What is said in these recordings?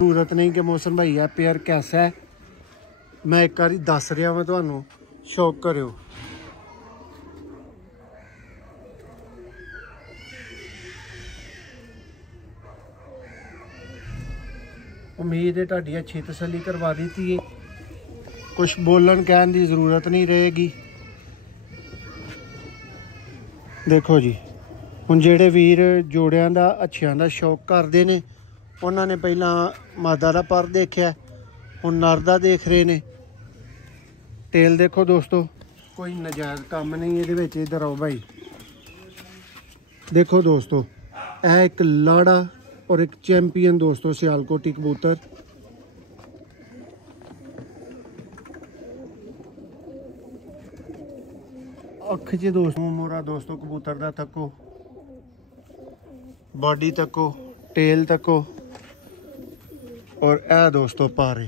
जरूरत नहीं कि मोहसन भाई है पेयर कैसा है, मैं एक बार दस रहा मैं तुहानू, शौक करो। उम्मीद है तुहाडी अच्छी तसल्ली करवा दी है, कुछ बोलन कहने की जरूरत नहीं रहेगी। देखो जी हुण जेड़े वीर जोड़ियां दा अच्छियां दा शौक करते हैं उन्होंने पहला मादा का पर देखा, हुण नर दा देख रहे ने। तेल देखो दोस्तों, कोई नजायज़ काम नहीं ये। इधर आओ भाई, देखो दोस्तों यह एक लाड़ा और एक चैंपियन दोस्तों सियालकोटी कबूतर। अख च दोस्तों मोरा दोस्तों कबूतर दा तको, बॉडी तको, टेल तको, और ए दोस्तों पारे।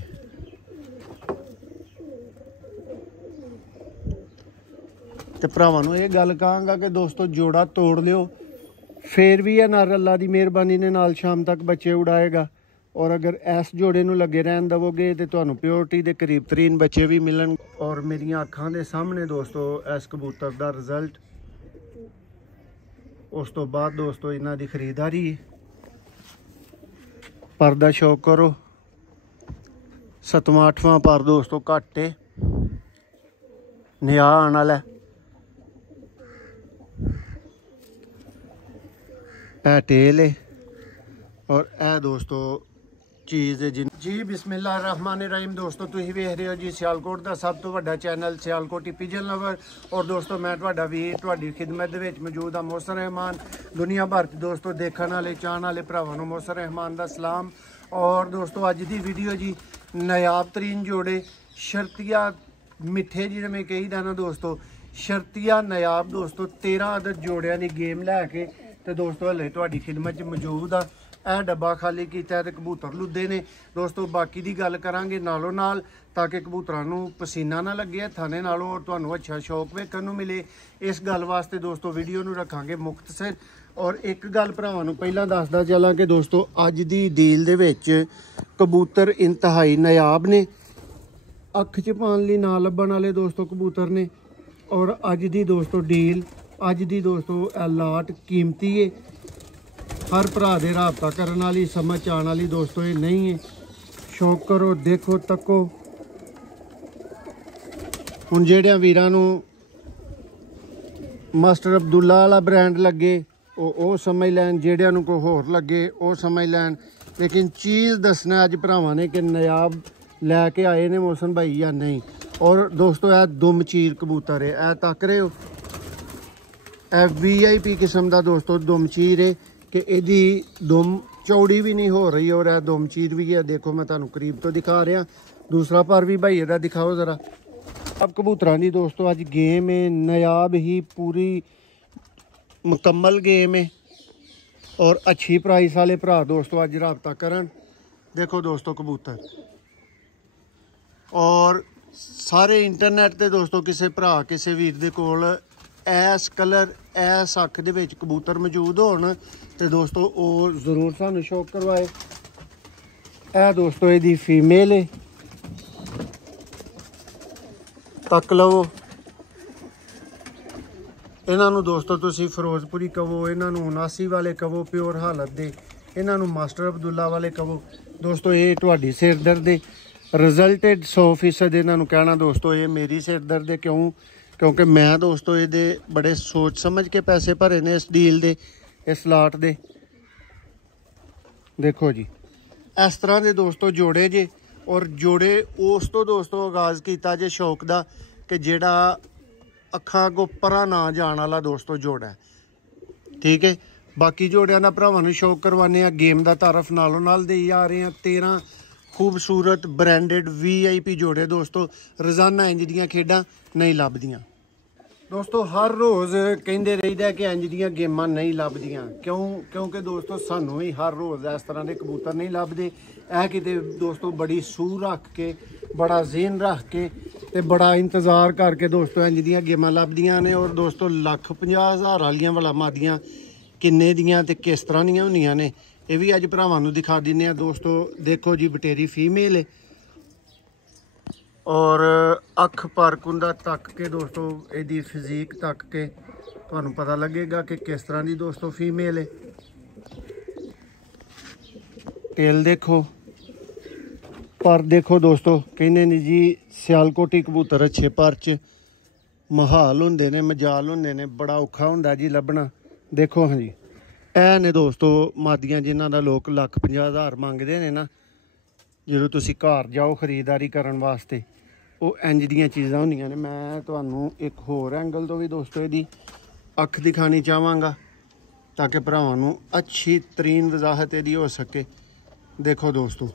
तो भरावां नूं ये गल कहांगा कि दोस्तों जोड़ा तोड़ लियो, फिर भी है नर अल्लाह की मेहरबानी ने नाल शाम तक बच्चे उड़ाएगा। और अगर इस जोड़े नूं लगे रहन दवोगे तो तुहानूं प्योरिटी के करीब तरीन बच्चे भी मिलन। और मेरियां अखां दे सामने दोस्तों इस कबूतर का रिजल्ट, उस तो बाद दोस्तों इन्हां दी खरीदारी। पर दा शौक करो, 7वां 8वां पर दोस्तों घट है, निया आने वाला है। टेल है और ए दोस्तों चीज़ है जी। बिस्मिल्लाहिर्रहमानिर्रहीम दोस्तों, तुसीं वेख रहे हो जी सियालकोट का सब तो वड्डा चैनल सियालकोटी पिजन लवर। और दोस्तों मैं तुहाडा वीर तुहाडी खिदमत दे विच मौजूद हाँ, मोहसन रहमान। दुनिया भर च दोस्तों देखने वाले चाहने वाले भरावां नूं मोहसन रहमान दा सलाम। और दोस्तों अज दी वीडियो जी नायाब तरीन जोड़े शर्तिया मिठे जिन्हें मैं कही दा ना दोस्तों, शर्तिया नायाब दोस्तों 13 अदद जोड़ियां दी गेम लैके तो दोस्तों हले तुहाडी खिदमत च मौजूद आ। यह डब्बा खाली किया तो कबूतर लुदे ने दोस्तों। बाकी की गल करांगे नालों नाल ताकि कबूतरां नूं पसीना ना लगे हत्थां दे नालों और तुहानूं अच्छा शौक वेखण नूं मिले। इस गल वास्ते दोस्तों वीडियो नूं रखांगे मुख्तसर। और एक गल भरावां नूं पहलां दसदा चलां कि दोस्तों अज दी डील दे विच कबूतर इंतहाई नायाब ने, अख च पाउण लई ना लभण वाले दोस्तों कबूतर ने। और अज दी दोस्तों डील, अज दी दोस्तों लाट कीमती है, हर भरा दे राबता करने वाली समझ आने वाली दोस्तों ये नहीं है। शौक करो, देखो तको। हुण जेहड़ियां वीरां नूं मास्टर अब्दुल्ला वाला ब्रांड लगे वो समझ लैन, जेहड़ियां नूं कोई होर लगे वो समझ लैन। लेकिन चीज़ दसना अज भरावां ने कि नायाब लैके आए ने मोहसन भाई या नहीं। और दोस्तों यह दुम चीर कबूतर है, यह तक रहे हो, यह VIP किस्म का दोस्तों दुम चीर है कि यदी दुम चौड़ी भी नहीं हो रही और यह दुम चीर भी है। देखो मैं तुहानूं करीब तो दिखा रहा। दूसरा पर भी भाई इहदा दिखाओ ज़रा। अब कबूतरां दी दोस्तों अज गेम है नायाब ही, पूरी मुकम्मल गेम है और अच्छी प्राइस वाले भरा दोस्तों अज राबता करन। देखो दोस्तों कबूतर, और सारे इंटरनेट ते दोस्तों किसी भरा किसी वीर दे कोल ऐस कलर ऐस अख दे विच कबूतर मौजूद होण ते दोस्तों वो जरूर सानू शौक करवाए। ए दोस्तों इहदी फीमेल है, तक लवो। इन्हां नूं दोस्तों तुसीं फिरोजपुरी कवो, इन्हां नूं 79 वाले कवो प्योर हालत दे, इन्हां नूं मास्टर अब्दुल्ला वाले कवो दोस्तों। ये तुहाडी सिरदर्द है रिजल्टेड 100% इन्हां नूं कहना दोस्तों ये मेरी सिरदर्द है। क्यों? क्योंकि मैं दोस्तों ये बड़े सोच समझ के पैसे भरे ने इस डील दे, इस लाट दे। देखो जी इस तरह के दोस्तों जोड़े जे, और जोड़े उस तो दोस्तों आगाज़ किया जे शौक का कि जेड़ा अखा अगों परा ना जाने वाला दोस्तों जोड़ा है। ठीक है, बाकी जोड़ियां दा भरावां नूं शौक करवाने आ। गेम का तारफ नालों नाल देई आ रहे हैं। 13 खूबसूरत ब्रांडेड VIP जोड़े दोस्तों, रोज़ाना इंज दियां खेडां नहीं लभदियां दोस्तों। हर रोज़ कहते रहीदा कि इंज दियां गेमां नहीं लभदियां। क्योंकि दोस्तों सानू भी हर रोज़ इस तरह के कबूतर नहीं लभदे। यह किते दोस्तों बड़ी सूह रख के, बड़ा ज़हन रख के ते बड़ा इंतज़ार करके दोस्तों इंज दियां गेमां लभदियां ने। और दोस्तों 1,50,000 वालियां भला मादियां किन्ने दियां ते किस तरह दियां होंदियां ने ये भी अज भरावां नूं दिखा दिन्ने दोस्तों। देखो जी बटेरी फीमेल है और अख पर कुंदा तक के दोस्तों यदी फिजीक तक के तुहानूं पता लगेगा कि किस तरह की दोस्तों फीमेल है। टेल देखो, पर देखो दोस्तों कहने नहीं जी सियालकोटी कबूतर अच्छे पर च महाल होंदे ने, मजाल होंदे ने, बड़ा औखा हुंदा जी लभना। देखो हाँ जी ऐ ने दोस्तों मादियां जिन्हां दा लोग 1,50,000 मंगदे ने ना, जो तुसीं घर जाओ खरीदारी करन वास्ते वो इंज दियां चीज़ां होंदियां ने। मैं तुहानूं एक होर एंगल तो भी दोस्तों इहदी अख दिखानी चाहांगा ताकि भरावां नूं अच्छी तरीन वजाहत इहदी हो सके। देखो दोस्तों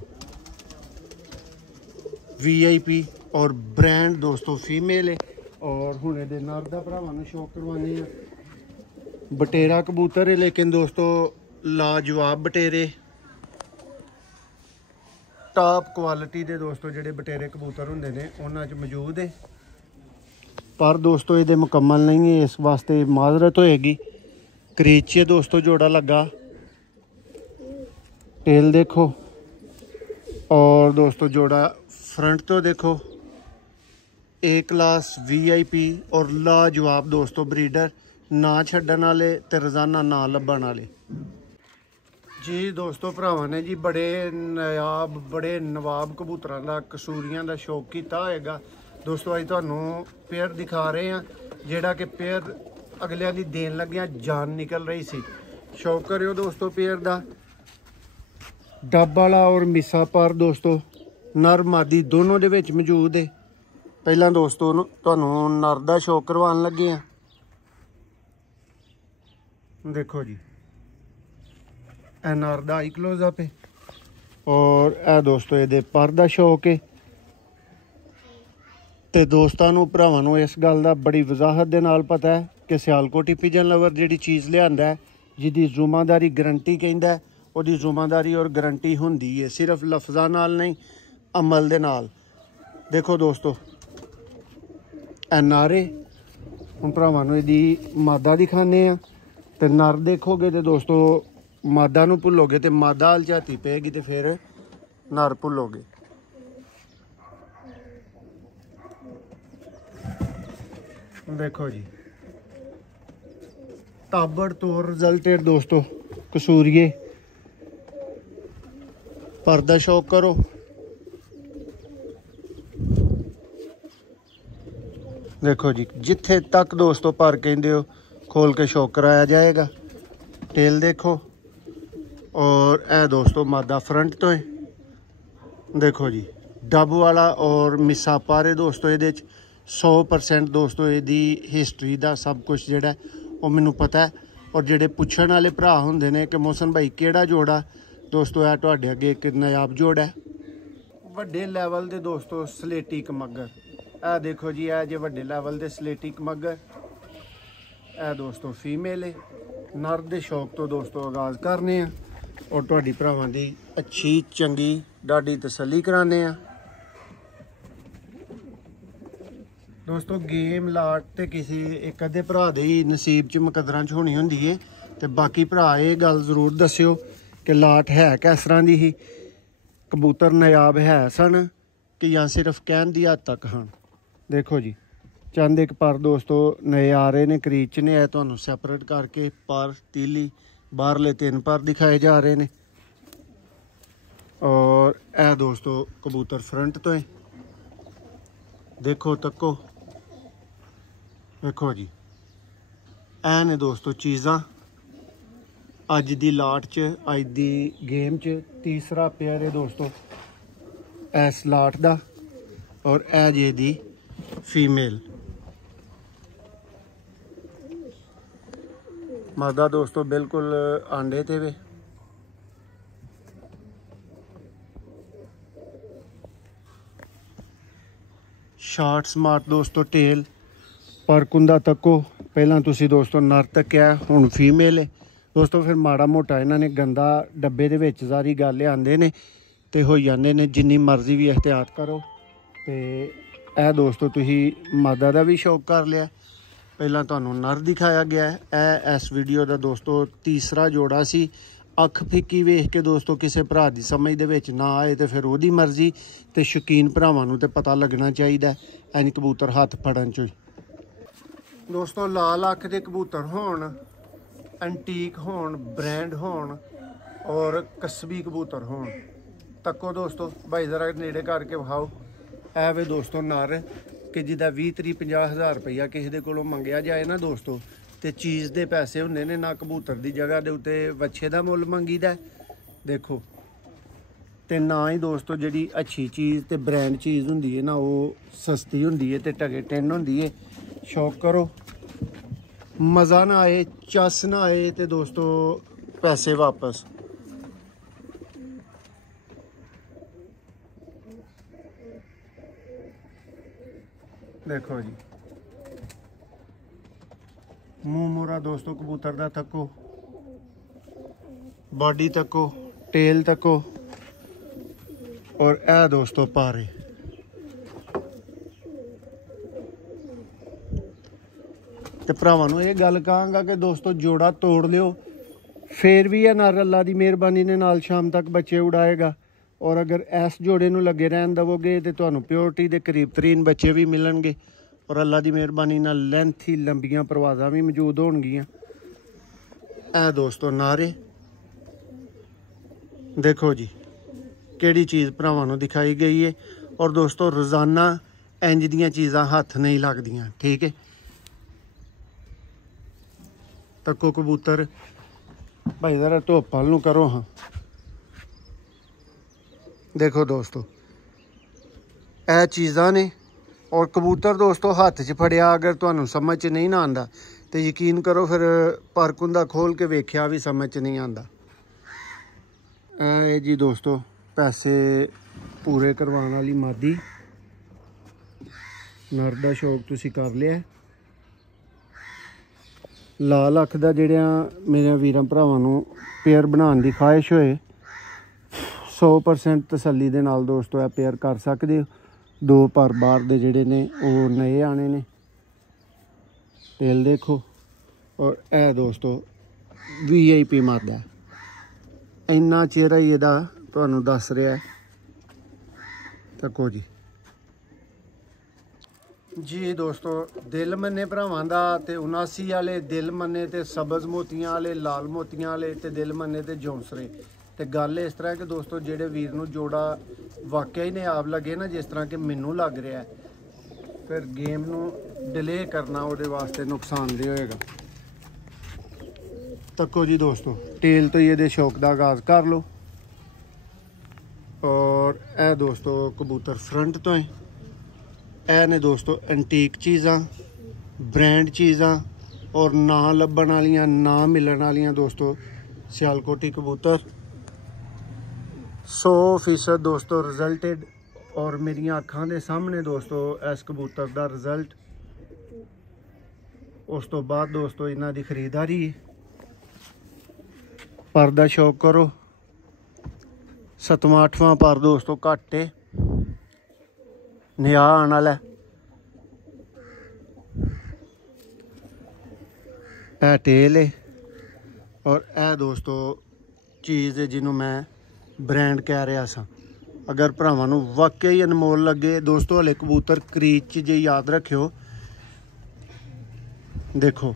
VIP और ब्रांड दोस्तों फीमेल है और हुणे दे नर दा भरावां नूं शौक करवाने आ। बटेरा कबूतर है लेकिन दोस्तों लाजवाब बटेरे टॉप क्वालिटी दे दोस्तों जेडे बटेरे कबूतर हुंदे ने उन्हां च मौजूद है। पर दोस्तों ये मुकम्मल नहीं है, इस वास्ते माजरत होएगी। क्रीच दोस्तों जोड़ा लगा, टेल देखो और दोस्तों जोड़ा फ्रंट तो देखो ए क्लास VIP और लाजवाब दोस्तों ब्रीडर, ना छड्डण वाले ते रोज़ाना ना लभण वाले जी। दोस्तों भरावां ने जी बड़े नायाब बड़े नवाब कबूतरां दा कसूरियां दा शौक कीता होएगा दोस्तों। अज तुहानूं पेयर दिखा रहे हैं जेड़ा कि पेयर अगलियां दी देन लग्गियां जान निकल रही सी। शौक करियो दोस्तों पेयर दा। डब वाला और मिसा पर दोस्तों नर मादी दोनों दे विच मौजूद है। पहला दोस्तों तुहानूं नर दा शौक करवान लगे हैं। देखो जी ए नर दा आई क्लोजअप है और ए दोस्तों ये पर दा शौक है। तो दोस्तों नूं भरावां नूं इस गल दा बड़ी वजाहत दे नाल पता है कि सियालकोटी पिजन लवर जिहड़ी चीज़ लिआंदा है जिहदी जुम्मेदारी गारंटी कहंदा है उहदी जुम्मेदारी और गारंटी हुंदी है, सिर्फ लफ्ज़ां नाल नहीं अमल दे नाल। देखो दोस्तों ए नारे हुण भरावां नूं इहदी मादा दिखाने आ। तो नर देखोगे तो दोस्तों मादा नूं भुल्लोगे तो मादा हल झाती पेगी तो फिर नर भुल्लोगे। देखो जी ताबड़ तोड़ रिजल्टेड दोस्तों कसूरिये। पर्दा शौक करो। देखो जी जिथे तक दोस्तों पर कहंदे हो खोल के शौक कराया जाएगा। टेल देखो और ए दोस्तों मादा फ्रंट तो है। देखो जी डब वाला और मिसा पारे दोस्तों ये 100% दोस्तों यदी हिस्टरी का सब कुछ जोड़ा वो मैनू पता है। और जोड़े पुछण वाले भरा होंदे ने कि मोहसन भाई केड़ा जोड़ा दोस्तों है तुहाडे अगे एक नायाब जोड़ है वड्डे लैवल दे दोस्तों सलेटी कमगर। ए देखो जी ए जे वड्डे लैवल दे सलेटी कमगर ए दोस्तों फीमेल है। नर दे शौक तो दोस्तों आगाज़ करने और तुहाडी भरावां दी अच्छी चंगी डाडी तसल्ली कराने दोस्तों। गेम लाट तो किसी एक अद्धे भरा दे ही नसीब च मुकदरां च होनी हुंदी है। तो बाकी भरा ये गल जरूर दस्सिओ कि लाट है किस तरह की ही, कबूतर नायाब है सन कि या सिर्फ कहन दी हद तक हैं। देखो जी चंद एक पर दोस्तों नए आ रहे ने क्रीच ने है तुहानूं सैपरेट करके पर तीली बाहरले 3 पर दिखाए जा रहे हैं। और ए दोस्तों कबूतर फ्रंट तो है। देखो तको देखो जी ए ने दोस्तों चीज़ां अज दी लाट च अज दी गेम च तीसरा पेयर है दोस्तों इस लाट दा और ए जे दी फीमेल मादा दोस्तों बिल्कुल आंडे ते वे। शार्ट स्मार्ट दोस्तों टेल पर कुंदा तको पहला तुसी दोस्तों नर तक्या हुण फीमेल है दोस्तों। फिर माड़ा मोटा इन्होंने गंदा डब्बे दे विच सारी गल आंदे ने ते हो जांदे ने। जिन्नी मर्जी भी एहतियात करो। तो यह दोस्तों तुसी मादा का भी शौक कर लिया। पहला तुहानूं नर दिखाया गया है। इस वीडियो का दोस्तों तीसरा जोड़ा सी ਅੱਖ ਫਿੱਕੀ ਵੇਖ ਕੇ ਦੋਸਤੋ ਕਿਸੇ ਭਰਾ ਦੀ ਸਮਝ ਦੇ ਵਿੱਚ ਨਾ ਆਏ ਤੇ ਫਿਰ ਉਹਦੀ ਮਰਜ਼ੀ, ਤੇ ਸ਼ੌਕੀਨ ਭਰਾਵਾਂ ਨੂੰ ਤੇ ਪਤਾ ਲੱਗਣਾ ਚਾਹੀਦਾ ਐਨ ਕਬੂਤਰ ਹੱਥ ਫੜਨ 'ਚ। ਦੋਸਤੋ ਲਾਲ ਅੱਖ ਦੇ ਕਬੂਤਰ ਹੋਣ, ਐਂਟੀਕ ਹੋਣ, ਬ੍ਰਾਂਡ ਹੋਣ ਔਰ ਕਸਬੀ ਕਬੂਤਰ ਹੋਣ, ਤੱਕੋ ਦੋਸਤੋ ਭਾਈ ਜ਼ਰਾ ਨੇੜੇ ਕਰਕੇ ਵਿਖਾਓ। ਐ ਵੇ ਦੋਸਤੋ ਨਰ ਕਿ ਜਿਹਦਾ 20-30-50 ਹਜ਼ਾਰ ਰੁਪਈਆ ਕਿਸੇ ਦੇ ਕੋਲੋਂ ਮੰਗਿਆ ਜਾਏ ਨਾ ਦੋਸਤੋ, ਤੇ ਚੀਜ਼ ਦੇ ਪੈਸੇ ਹੁੰਦੇ ਨੇ ਨਾ। ਕਬੂਤਰ ਦੀ ਜਗ੍ਹਾ ਦੇ ਉੱਤੇ ਵੱਛੇ ਦਾ ਮੁੱਲ ਮੰਗੀਦਾ ਦੇਖੋ, ਤੇ ਨਾ ਹੀ ਦੋਸਤੋ ਜਿਹੜੀ ਅੱਛੀ ਚੀਜ਼ ਤੇ ਬ੍ਰਾਂਡ ਚੀਜ਼ ਹੁੰਦੀ ਹੈ ਨਾ ਉਹ ਸਸਤੀ ਹੁੰਦੀ ਹੈ ਤੇ ਟਕੇ ਟਿੰਨ ਹੁੰਦੀ ਹੈ। ਸ਼ੌਕ ਕਰੋ, ਮਜ਼ਾ ਨਾ ਆਏ, ਚੱਸ ਨਾ ਆਏ ਤੇ ਦੋਸਤੋ ਪੈਸੇ ਵਾਪਸ। देखो जी मूँह मोरा दोस्तों कबूतर दा तको, बॉडी तको, टेल तको और ए दोस्तों पारे। ते भरावां नूं ये गल कहांगा कि दोस्तों जोड़ा तोड़ लियो, फिर भी है नर अल्लाह दी मेहरबानी ने नाल शाम तक बच्चे उड़ाएगा। और अगर इस जोड़े नूं लगे रहन दवोगे तो तुहानूं प्योरिटी दे करीब तरीन बच्चे भी मिलणगे और अल्लाह दी मेहरबानी नाल लेंथी लंबियां परवाज़ां भी मौजूद होणगियां। ए दोस्तों नारे देखो जी केड़ी चीज़ भरावां नूं दिखाई गई है। और दोस्तों रोज़ाना इंज दियां चीज़ां हत्थ नहीं लगदियां, ठीक है। तको कबूतर भाई जरा धुप्प वल नूं करो। हाँ देखो दोस्तों ए चीज़ां ने और कबूतर दोस्तों हाथ च फड़िया अगर तुहानूं समझ च नहीं ना आंदा तो यकीन करो फिर परकुंदा खोल के वेख्या भी समझ च नहीं आंदा। ए जी दोस्तों पैसे पूरे करवाने वाली मादी नर दा शौक तुसी कर लिया। लाल अख दा जिहड़ियां मेरे वीरां भरावां नूं पेयर बनाने की ख्वाहिश होए 100% तसल्ली दे नाल दोस्तों ये पेयर कर सकते हो। दो पर बार दे जिहड़े ने वो नए आने ने, तेल देखो। और ए दोस्तों VIP मादा इन्ना चेहरा ही इहदा तुहानूं दस रहा है। तको जी दोस्तों दिल मन्ने भरावां दा ते 79 वाले दिल मन्ने ते सब्ज़ मोतियां वाले, लाल मोतियां वाले ते दिल मन्ने ते जौंसरे। तो गल इस तरह कि दोस्तों जेडे वीर नूं जोड़ा वाकई ने आप लगे ना जिस तरह कि मैनू लग रहा है, फिर गेम नूं डिले करना उहदे वास्ते नुकसानदेह होएगा। तको जी दोस्तों टेल तो ये शौक का आगाज़ कर लो। और ए दोस्तों कबूतर फ्रंट तो है। ए ने दोस्तों एंटीक चीज़ां, ब्रांड चीज़ां और ना लभण वालियां, ना मिलण वालियां दोस्तों सियालकोटी कबूतर 100% दोस्तों रिजल्टेड। और मेरिया अखां दे सामने दोस्तों इस कबूतर का रिजल्ट। उस तो बाद दोस्तों इन्हां दी खरीदारी पर दा शौक करो। 7वां 8वां पर दोस्तों घट है, नया आने वाला है। टेल है और ए दोस्तों चीज़ है जिन्हों मैं ब्रांड कह रहा सा। अगर भरावां नूं वाकई अनमोल लगे दोस्तों हले कबूतर क्रीज च जे याद रखियो देखो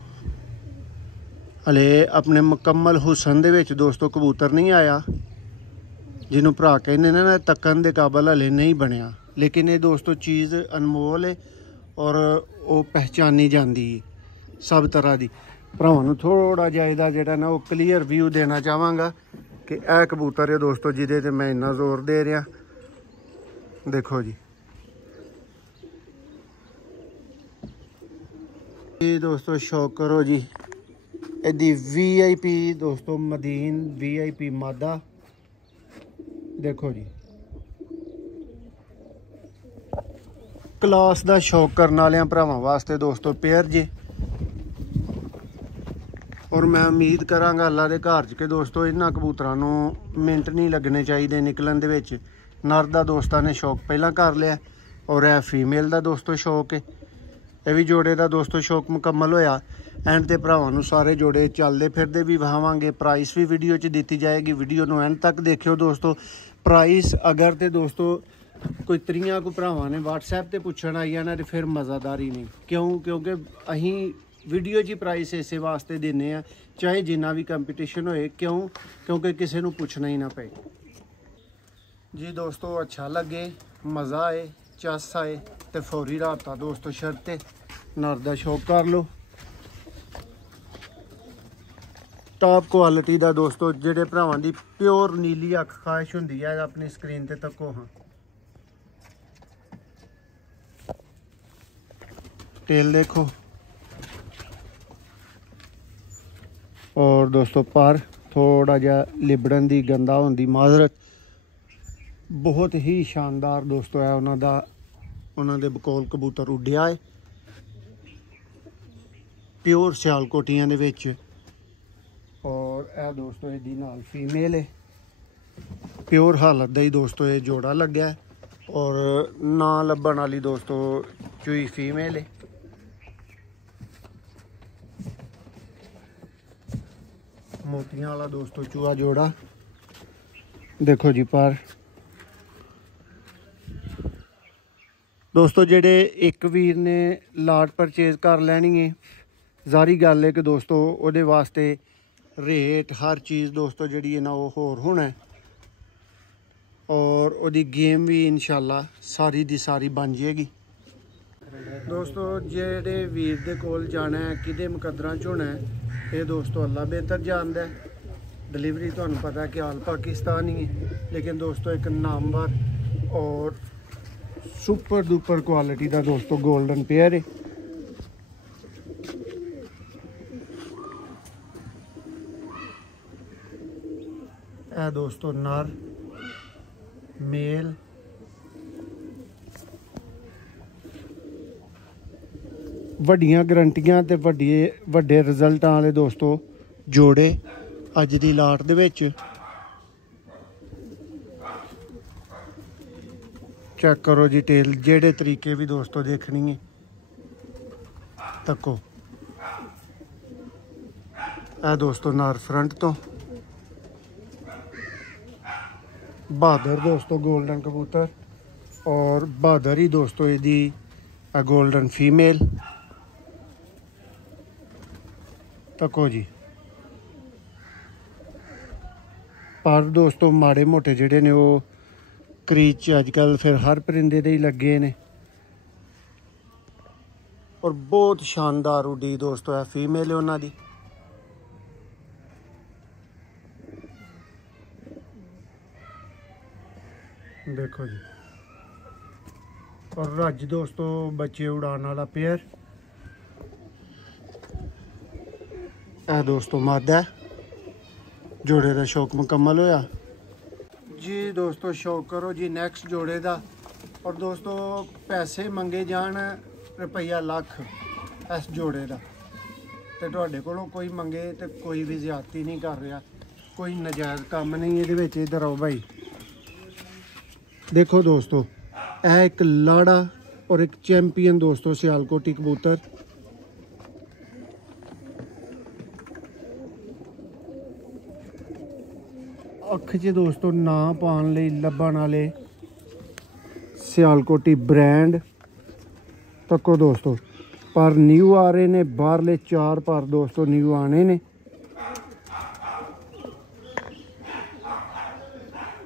हले अपने मुकम्मल हुसन दे विच दोस्तों कबूतर नहीं आया जिन्हों भरा कहने ना तकन दे काबल हले नहीं बनया। लेकिन ये दोस्तों चीज़ अनमोल है और वो पहचानी जाती है सब तरह की। भरावां नूं थोड़ा जिहा इहदा जिहड़ा ना वो क्लीयर व्यू देना चाहांगा कि यह कबूतर है दोस्तों जिहदे ते मैं इन्ना जोर दे रहा। देखो जी ये दोस्तों शौक करो जी इहदी VIP दोस्तों मदीन VIP मादा। देखो जी क्लास का शौक करने वाले भरावां वास्ते दोस्तों पेयर जे। और मैं उम्मीद करांगा अल्लाह दे घर च कि दोस्तों इन्हां कबूतरां नूं मिनट नहीं लगने चाहिए निकलन दे विच। नर दा दोस्तां ने शौक पहला कर लिया और यह फीमेल दा दोस्तों शौक है। यह भी जोड़े दा दोस्तों शौक मुकम्मल होया। एंड ते भरावां नूं सारे जोड़े चलते फिरते भी वहावांगे, प्राइस भी वीडियो च दी जाएगी। वीडियो नूं एंड तक देखियो दोस्तों। प्राइस अगर तो दोस्तों कोई 30 को भरावां ने WhatsApp ते पुछण आई जाना तो फिर मज़ादारी नहीं, क्यों? क्योंकि अहीं वीडियो जी प्राइस इसे वास्ते देने आ चाहे जिन्ना भी कंपीटिशन होए, क्यों? क्योंकि किसी नूं पुछना ही ना पे जी दोस्तों। अच्छा लगे, मज़ा आए, चस आए तो फौरी राबता दोस्तों शर्ते नर दा शौक कर लो। टॉप क्वालिटी दा दोस्तों जेडे भरावां दी प्योर नीली अख ख्वाहिश हुंदी है अपनी स्क्रीन ते तको हाँ। टेल देखो और दोस्तों पर थोड़ा जा लिबड़न दी गंदा होंदी माजरत, बहुत ही शानदार दोस्तों है उन्हों दे बकोल कबूतर उड्डिया है प्योर सियालकोटियां दे विच। और यह दोस्तों इहदी नाल फीमेल है, प्योर हालत दा ही दोस्तों ये जोड़ा लग्या है और ना लभण वाली दोस्तों चूई फीमेल है। मोतियां वाला दोस्तों चूहा जोड़ा देखो जी। पर दोस्तों जेडे एक वीर ने लाट परचेज कर लैनी है, जारी गल है कि दोस्तों उहदे वास्ते रेट हर चीज़ दोस्तों जिहड़ी है ना वो होर होना है और उहदी गेम भी इंशाल्लाह सारी दी सारी बन जाएगी। दोस्तों जेडे वीर दे कोल जाना है किदे मुकद्दरां च होना है ये दोस्तों अल्लाह बेहतर जानदा है। डिलीवरी तुहानूं पता है कि आल पाकिस्तान ही है, लेकिन दोस्तों एक नामवर और सुपर डुपर क्वालिटी का दोस्तों गोल्डन पेयर है। यह दोस्तों नर मेल वड्डियां गरंटियां ते वड्डे रिजल्टां वाले दोस्तों जोड़े अज दी लाट दे विच। चेक करो जी टेल जेड़े तरीके भी दोस्तों देखनी है तको। यह दोस्तों नर फ्रंट तो बहादुर दोस्तों गोल्डन कबूतर और बहादुर ही दोस्तों यदि गोल्डन फीमेल तको जी। पर दोस्तों माड़े मोटे जेड़े ने वो क्रीच अजकल फिर हर परिंदे दे ही लगे ने और बहुत शानदार उड़ी दोस्तों है फीमेल है उन्हां दी। देखो जी और रज दोस्तों बच्चे उड़ाने वाला पेयर। यह दोस्तों मादा जोड़े का शौक मुकम्मल होया जी। दोस्तों शौक करो जी नैक्सट जोड़े का। और दोस्तों पैसे मंगे जान रुपया लाख इस जोड़े का तो तुहाडे कोलों कोई मंगे तो कोई भी ज्यादती नहीं कर रहा, कोई नजायज़ काम नहीं ये। इधर आओ भाई देखो दोस्तों यह एक लाड़ा और एक चैंपियन दोस्तों सियालकोटी कबूतर। अख च दोस्तों ना पाने लई लभण वाले सियालकोटी ब्रांड तको दोस्तों। पर न्यू आ रहे ने, बाहरले 4 पर दोस्तों न्यू आने ने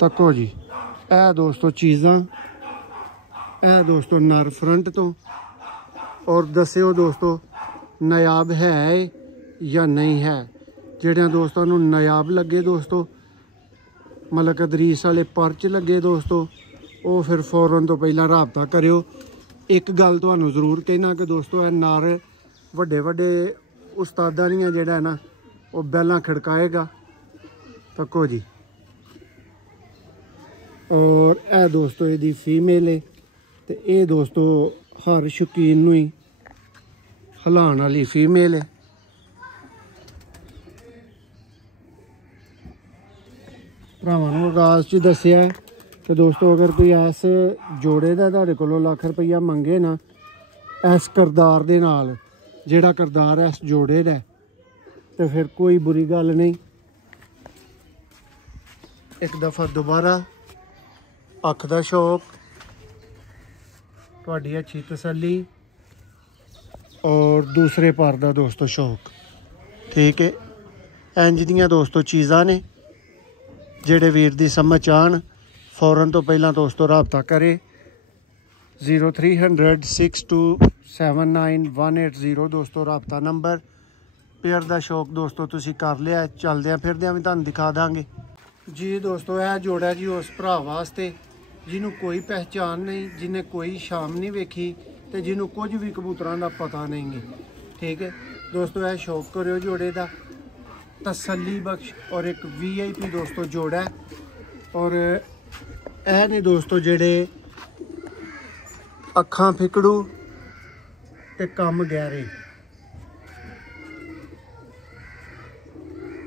तको जी। ए दोस्तों चीज़ां ए दोस्तों नर फ्रंट तो और दस्यो दोस्तों नायाब है या नहीं है। जेड़े दोस्तों नूं नायाब लगे दोस्तों मलक अदरीस वाले परच लगे दोस्तों वो फिर फौरन तो पहला राबता करियो। एक गल तुहानूं जरूर कहना कि दोस्तों नर वड्डे वड्डे उस्तादां दियां जेड़ा है ना वो बैलां खड़काएगा तको जी। और यह दोस्तों यदि फीमेल है तो ये दोस्तों हर शौकीन नूं ही हिलाण वाली फीमेल है। भरावां नूं आगाज़ च दस्सिया कि दोस्तों अगर कोई इस जोड़े का तुहाडे कोलों लाख रुपया मंगे ना इस करदार दे नाल ਜਿਹੜਾ ਕਰਦਾਰ ਹੈ ਇਸ ਜੋੜੇ ਦਾ, ਤੇ ਫਿਰ ਕੋਈ ਬੁਰੀ ਗੱਲ ਨਹੀਂ। ਇੱਕ ਦਫਾ ਦੁਬਾਰਾ ਅੱਖ ਦਾ ਸ਼ੌਕ, ਤੁਹਾਡੀ ਅੱਛੀ ਤਸੱਲੀ और दूसरे पर दा दोस्तों शौक। ठीक है, इंज दियां दोस्तों चीज़ां ने जेड़े वीर दी समझ आन फौरन तो पहला दोस्तों रबता करे 0300 6279 दोस्तों रबता नंबर। पेयर दा शौक दोस्तों तुसी कर लिया, चलदे फिरदे भी तुहानूं दिखा देंगे जी। दोस्तों यह जोड़ा जी उस भरा वास्ते जिन्हों कोई पहचान नहीं, जिन्हें कोई शाम नहीं वेखी ਤੇ ਜਿਹਨੂੰ ਕੁਝ ਵੀ ਕਬੂਤਰਾਂ ਦਾ ਪਤਾ ਨਹੀਂ ਹੈ। ਠੀਕ ਹੈ ਦੋਸਤੋ, ਇਹ ਸ਼ੌਕ ਕਰਿਓ ਜੋੜੇ ਦਾ, ਤਸੱਲੀ ਬਖਸ਼ ਔਰ ਇੱਕ VIP ਦੋਸਤੋ ਜੋੜਾ। ਔਰ ਇਹ ਨੇ ਦੋਸਤੋ ਜਿਹੜੇ ਅੱਖਾਂ ਫਿਕੜੂ ਤੇ ਕੰਮ ਗਹਿਰੇ।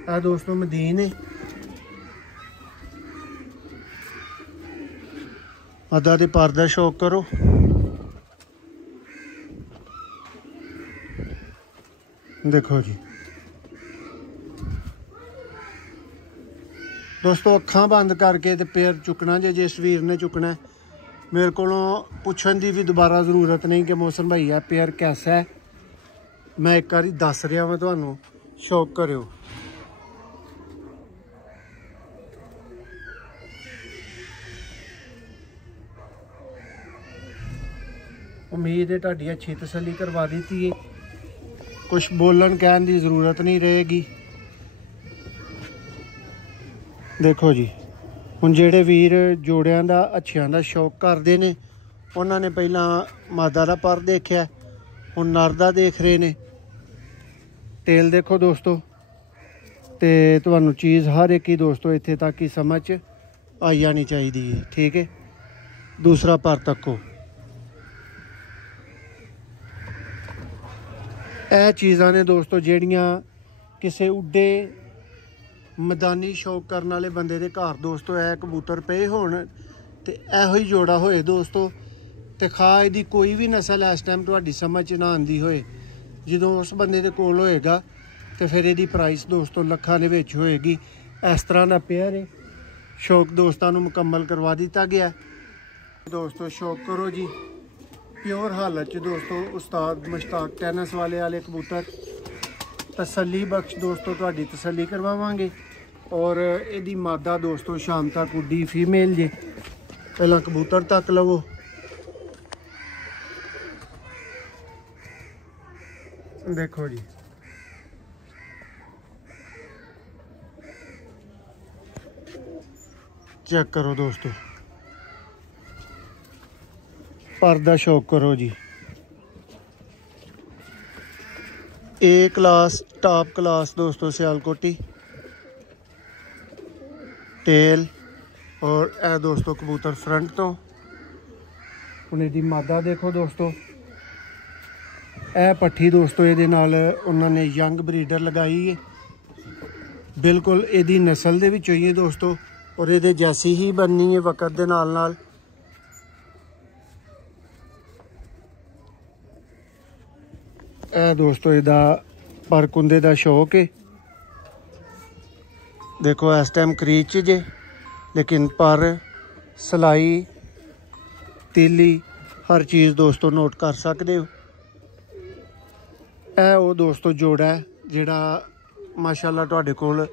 ਇਹ ਦੋਸਤੋ ਮਦੀਨ ਹੈ। ਅਦਾ ਦੇ ਪਰ ਦਾ ਸ਼ੌਕ ਕਰੋ। देखो जी दोस्तों, अखां बंद करके तो पेयर चुकना जे जिस वीर ने चुकना है। मेरे को पुछन की भी दोबारा जरूरत नहीं कि मौसम भाई है पेयर कैसा है, मैं एक बार दस रहा मैं तुहानूं, शौक करियो। उम्मीद है तुहाडी अच्छी तसल्ली करवा दी है, कुछ बोलन कहने की ज़रूरत नहीं रहेगी। देखो जी हुण जेड़े वीर जोड़ियां दा अच्छियां दा शौक करते हैं उन्होंने पहला मादा दा पर देखा, हुण नर दा देख रहे ने। टेल देखो दोस्तों, तो तुहानूं चीज़ हर एक ही दोस्तों इत्थे तक ही समझ आई जानी चाहिए। ठीक है, दूसरा पर तको ਇਹ ਚੀਜ਼ਾਂ ਨੇ ਦੋਸਤੋ ਜਿਹੜੀਆਂ ਕਿਸੇ ਉੱਡੇ ਮੈਦਾਨੀ ਸ਼ੌਕ ਕਰਨ ਵਾਲੇ ਬੰਦੇ ਦੇ ਘਰ ਦੋਸਤੋ ਇਹ ਕਬੂਤਰ ਪਏ ਹੋਣ ਤੇ ਇਹੋ ਹੀ ਜੋੜਾ ਹੋਏ ਦੋਸਤੋ, ਤੇ ਖਾ ਇਹਦੀ ਕੋਈ ਵੀ ਨਸਲ ਇਸ ਟਾਈਮ ਤੁਹਾਡੀ ਸਮਝ 'ਚ ਨਾ ਆਉਂਦੀ ਹੋਏ, ਜਦੋਂ ਉਸ ਬੰਦੇ ਦੇ ਕੋਲ ਹੋਏਗਾ ਤੇ ਫਿਰ ਇਹਦੀ ਪ੍ਰਾਈਸ ਦੋਸਤੋ ਲੱਖਾਂ ਦੇ ਵਿੱਚ ਹੋਏਗੀ। ਇਸ ਤਰ੍ਹਾਂ ਦਾ ਪੇਅਰ ਹੈ। ਸ਼ੌਕ ਦੋਸਤਾਂ ਨੂੰ ਮੁਕੰਮਲ ਕਰਵਾ ਦਿੱਤਾ ਗਿਆ। ਦੋਸਤੋ ਸ਼ੌਕ ਕਰੋ ਜੀ। प्योर हालत च दोस्तों उस्ताद मुश्ताक टेनिस वाले कबूतर, तसल्ली बख्श दोस्तों तुहाडी तसल्ली करवावांगे। और इहदी मादा दोस्तों शाम तक उड्डी फीमेल जे, पहला कबूतर तक लवो। देखो जी चेक करो दोस्तों, पर दा शौक करो जी। ए क्लास टॉप क्लास दोस्तों सियालकोटी टेल। और ए दोस्तों कबूतर फ्रंट तो हुण इहदी मादा देखो दोस्तों, ए पट्ठी दोस्तों इहदे नाल उन्होंने यंग ब्रीडर लगाई है, बिल्कुल इहदी नस्ल दे विचों ही है दोस्तों, और इहदे जैसी ही बननी है वक्त दे नाल नाल। दोस्तों इहदा पर कुंदे दा शौक है। देखो इस टाइम क्रीच जे, लेकिन पर सलाई तीली हर चीज़ दोस्तों नोट कर सकते हो। ਇਹ ਉਹ ਦੋਸਤੋ ਜੋੜਾ ਹੈ ਜਿਹੜਾ ਮਾਸ਼ਾਅੱਲਾ ਤੁਹਾਡੇ ਕੋਲ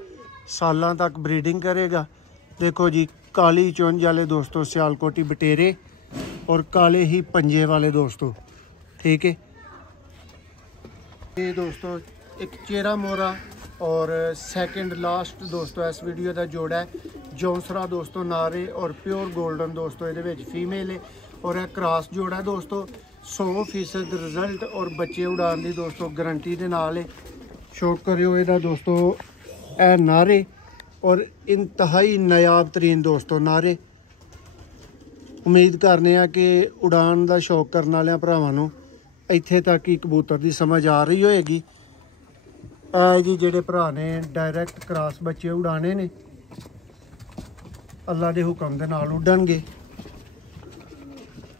ਸਾਲਾਂ ਤੱਕ ਬਰੀਡਿੰਗ ਕਰੇਗਾ। देखो जी काली चुंझ वाले दोस्तों सियालकोटी बटेरे और काले ही पंजे वाले दोस्तों। ठीक है, ये दोस्तों एक चेरा मोरा और सेकंड लास्ट दोस्तों इस वीडियो का जोड़ा है जौंसरा दोस्तों नारे और प्योर गोल्डन दोस्तों ये फीमेल है। और यह क्रॉस जोड़ा है दोस्तों 100% रिजल्ट और बच्चे उड़ाने की दोस्तों गारंटी के नाल है। शौक करियो इहदा दोस्तों ए नारे और इंतहाई नायाब तरीन दोस्तों नारे। उम्मीद करने कि उड़ान का शौक करने वाले भरावां नूं इत्थे तक ही कबूतर की समझ आ रही होएगी। जी जेडे भरा ने डायरैक्ट क्रॉस बच्चे उड़ाने ने अल्लाह के हुक्म के नाल उड्डणगे।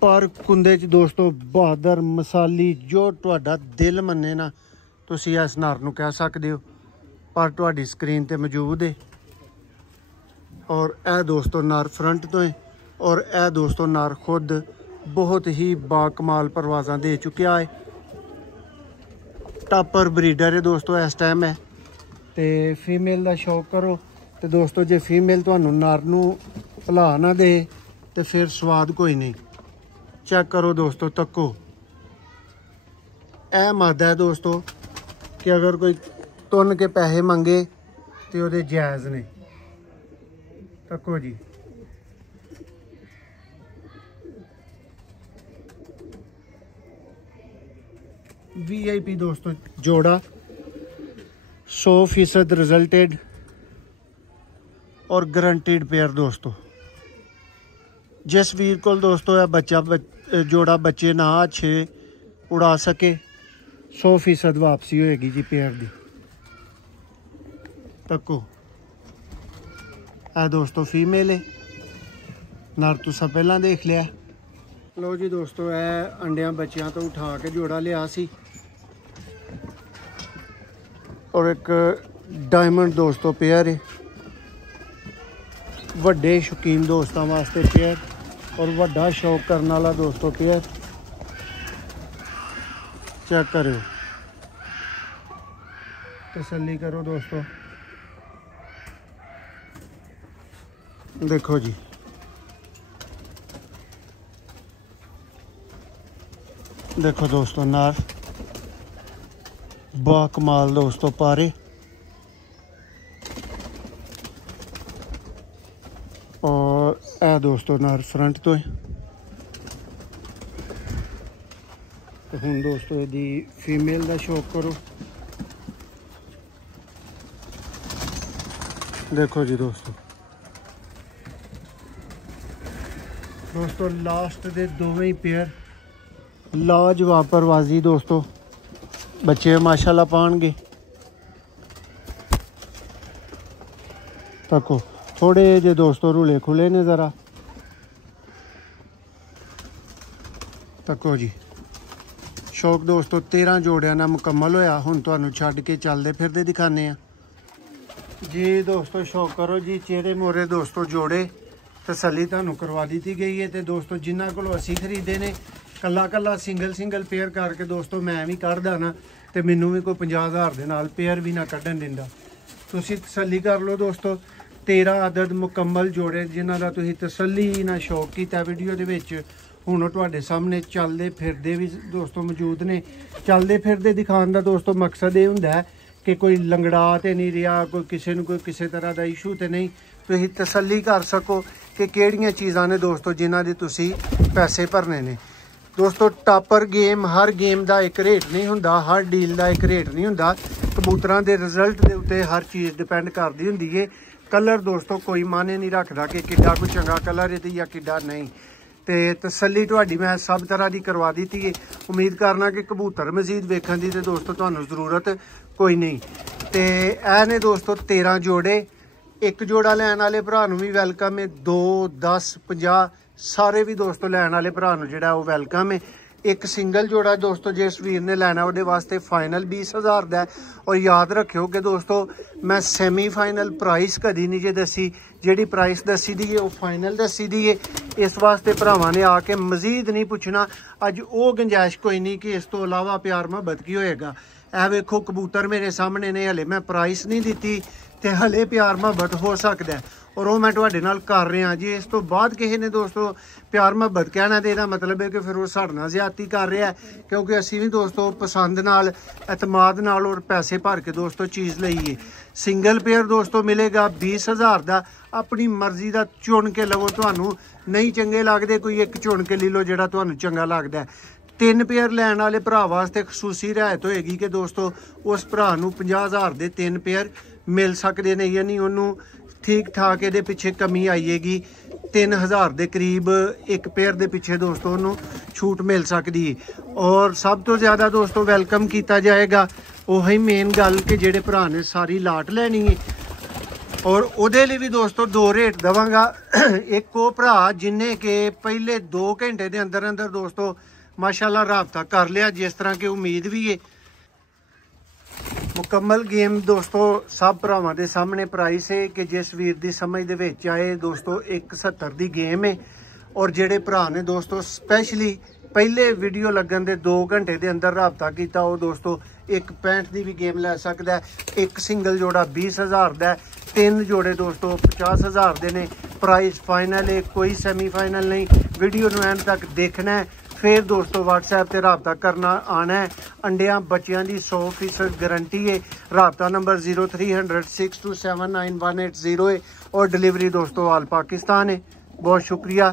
पर कुंदे च दोस्तों बहादुर मसाली जो तुहाडा दिल मन्ने ना तुसी इस नर नूं कह सकदे हो, पर तुहाडी स्क्रीन ते मौजूद है। और यह दोस्तों नर फ्रंट तो है और यह दोस्तों नर खुद बहुत ही बाकमाल परवाज़ां दे चुकिया है। टापर ब्रीडर है दोस्तों इस टाइम है। तो फीमेल का शौक करो तो दोस्तों जे फीमेल तुहानूं नर नूं भुला ना दे तो फिर स्वाद कोई नहीं। चेक करो दोस्तों, तको ए मादा है दोस्तों कि अगर कोई तुन के पैसे मंगे तो वो जायज़ ने। तको जी, VIP दोस्तों जोड़ा 100% रिजल्टेड और गारंटीड पेयर दोस्तों। जिस वीर को दोस्तों यह जोड़ा बच्चे ना अच्छे उड़ा सके 100% वापसी होएगी जी पेयर की। तको दोस्तों फीमेल है, नर तुसा पहला देख लिया। लो जी दोस्तों यह अंडिया बच्चियां तो उठा के जोड़ा लिया सी और एक डायमंड दोस्तों पेयर है। वड्डे शौकीन दोस्तों वास्ते पेयर और वड्डा शौक करने वाला दोस्तों पेयर। चेक करो, तसल्ली करो दोस्तों। देखो जी देखो दोस्तों नर बाकमाल दोस्तों पारे और ए दोस्तों नर फ्रंट तो है। तो हुण दोस्तों यदि फीमेल का शौक करो। देखो जी दोस्तों लास्ट दे दोवें ही पेयर लाजवाब परवाजी दोस्तों, बच्चे माशाल्लाह पाएंगे। तको थोड़े जे दोस्तों रूले खुले ने ज़रा। तको जी शौक दोस्तों 13 जोड़िया ना मुकम्मल होया। हुण तुहानूं छड्ड के चलदे फिरदे दिखाने आ जी दोस्तों। शौक करो जी, चेहरे मोरे दोस्तों जोड़े तसल्ली तुहानूं करवा दी गई है। तो दोस्तों जिन्हां कोलों असीं खरीदे ने कला कला सिंगल पेयर करके दोस्तों मैं भी कढ़दा ना तो मैनू भी कोई 50,000 के नाल पेयर भी ना कढ़न दिंदा। तुसीं तसल्ली कर लो दोस्तों। 13 अदद मुकम्मल जोड़े जिन्हां दा तुसीं तसल्ली ना शौक कीता वीडियो दे विच हुण तुहाडे सामने चलदे फिरदे भी दोस्तों मौजूद ने। चलदे फिरदे दिखाने का दोस्तों मकसद ये हुंदा है कि कोई लंगड़ा तो नहीं रहा, कोई किसी नूं कोई किसी तरह का इशू तो नहीं। तुसीं तसल्ली कर सको कि किहड़ियां चीज़ां ने दोस्तों जिन्हां दे तुसीं पैसे भरने ने। दोस्तों टापर गेम हर गेम का एक रेट नहीं हुंदा, हर डील का एक रेट नहीं हुंदा। कबूतरां दे रिजल्ट के उत्ते हर चीज़ डिपेंड करती हुंदी है। कलर दोस्तों कोई माने नहीं रखता कि किड्डा कोई चंगा कलर है या किड्डा नहीं। तो तसल्ली तुहाडी मैं सब तरह की करवा दी है। उम्मीद करना कि कबूतर मजीद वेखण दी ते दोस्तों तुहानूं जरूरत कोई नहीं। तो ऐ ने दोस्तों 13 जोड़े। एक जोड़ा लैन वाले भरा नूं भी वैलकम है। 2 10 50 सारे भी दोस्तों लैन वाले भरा नूं जिहड़ा वो वैलकम है। एक सिंगल जोड़ा दोस्तों जिस वीर ने लैना वो वास्ते फाइनल 20,000 का है। और याद रखियो कि दोस्तों मैं सैमी फाइनल प्राइस कदी नहीं जे दसी, जिहड़ी प्राइस दसी दी है वो फाइनल दसी दी है। इस वास्ते भरावां ने आके मजीद नहीं पुछना। अज वो गुंजाइश कोई नहीं कि इस तो इलावा प्यार मुहब्बत की होएगा। ए वेखो कबूतर मेरे सामने ने, हले मैं प्राइस नहीं दी तो हले प्यार मुहब्बत हो सकता है और वो मैं तुहाडे नाल कर रहा जी। इस तो बाद किसी ने दोस्तों प्यार मुहब्बत कहना तो यह मतलब है कि फिर वो साडे नाल ज़्यादती कर रहा है, क्योंकि असीं भी दोस्तों पसंद नाल एतमाद नाल और पैसे भर के दोस्तों चीज़ लईए। सिंगल पेयर दोस्तों मिलेगा 20,000 का। अपनी मर्जी का चुन के लवो, तुहानूं नहीं चंगे लगदे कोई एक चुन के ले लो जिहड़ा तुहानूं चंगा लगदा है। 3 पेयर लैन वाले भरा वास्ते खसूसी रियायत होएगी कि दोस्तों उस भरा नूं 50,000 के 3 पेयर मिल सकते हैं, यानी उन्होंने ठीक ठाक ये पिछे कमी आईएगी। 3,000 के करीब एक पेयर के पिछे दोस्तों उन्होंने छूट मिल सकती है। और सब तो ज़्यादा दोस्तों वेलकम किया जाएगा वही मेन गल कि जेडे भरा ने सारी लाट लैनी है और ਉਹਦੇ ਲਈ ਵੀ ਦੋਸਤੋ 2 ਰੇਟ ਦਵਾਂਗਾ। ਇੱਕ ਉਹ ਭਰਾ ਜਿਨੇ ਕਿ ਪਹਿਲੇ 2 ਘੰਟੇ ਦੇ ਅੰਦਰ ਅੰਦਰ ਦੋਸਤੋ ਮਾਸ਼ਾਅੱਲਾ ਰਾਬਤਾ ਕਰ ਲਿਆ, ਜਿਸ ਤਰ੍ਹਾਂ ਕਿ ਉਮੀਦ ਵੀ ਹੈ। ਮੁਕੰਮਲ ਗੇਮ ਦੋਸਤੋ ਸਭ ਭਰਾਵਾਂ ਦੇ ਸਾਹਮਣੇ ਪ੍ਰਾਈਸ ਹੈ ਕਿ ਜਿਸ ਵੀਰ ਦੀ ਸਮਝ ਦੇ ਵਿੱਚ ਆਏ ਦੋਸਤੋ 170 ਦੀ ਗੇਮ ਹੈ। ਔਰ ਜਿਹੜੇ ਭਰਾ ਨੇ ਦੋਸਤੋ ਸਪੈਸ਼ਲੀ ਪਹਿਲੇ ਵੀਡੀਓ ਲੱਗਣ ਦੇ 2 ਘੰਟੇ ਦੇ ਅੰਦਰ ਰਾਬਤਾ ਕੀਤਾ, ਉਹ ਦੋਸਤੋ 165 ਦੀ ਵੀ ਗੇਮ ਲੈ ਸਕਦਾ ਹੈ। ਇੱਕ ਸਿੰਗਲ ਜੋੜਾ 20,000 ਦਾ, 3 ਜੋੜੇ ਦੋਸਤੋ 50,000 ਦੇ ਨੇ। ਪ੍ਰਾइस फाइनल है, कोई सेमीफाइनल नहीं। वीडियो ਨੂੰ एंड तक देखना है, फिर दोस्तों WhatsApp ਤੇ ਰਾਬਤਾ ਕਰਨਾ ਆਣਾ है। अंडिया बच्चों की 100% गारंटी है। राबता नंबर 0300 6279180 है और डिलीवरी दोस्तों ऑल पाकिस्तान है। बहुत शुक्रिया।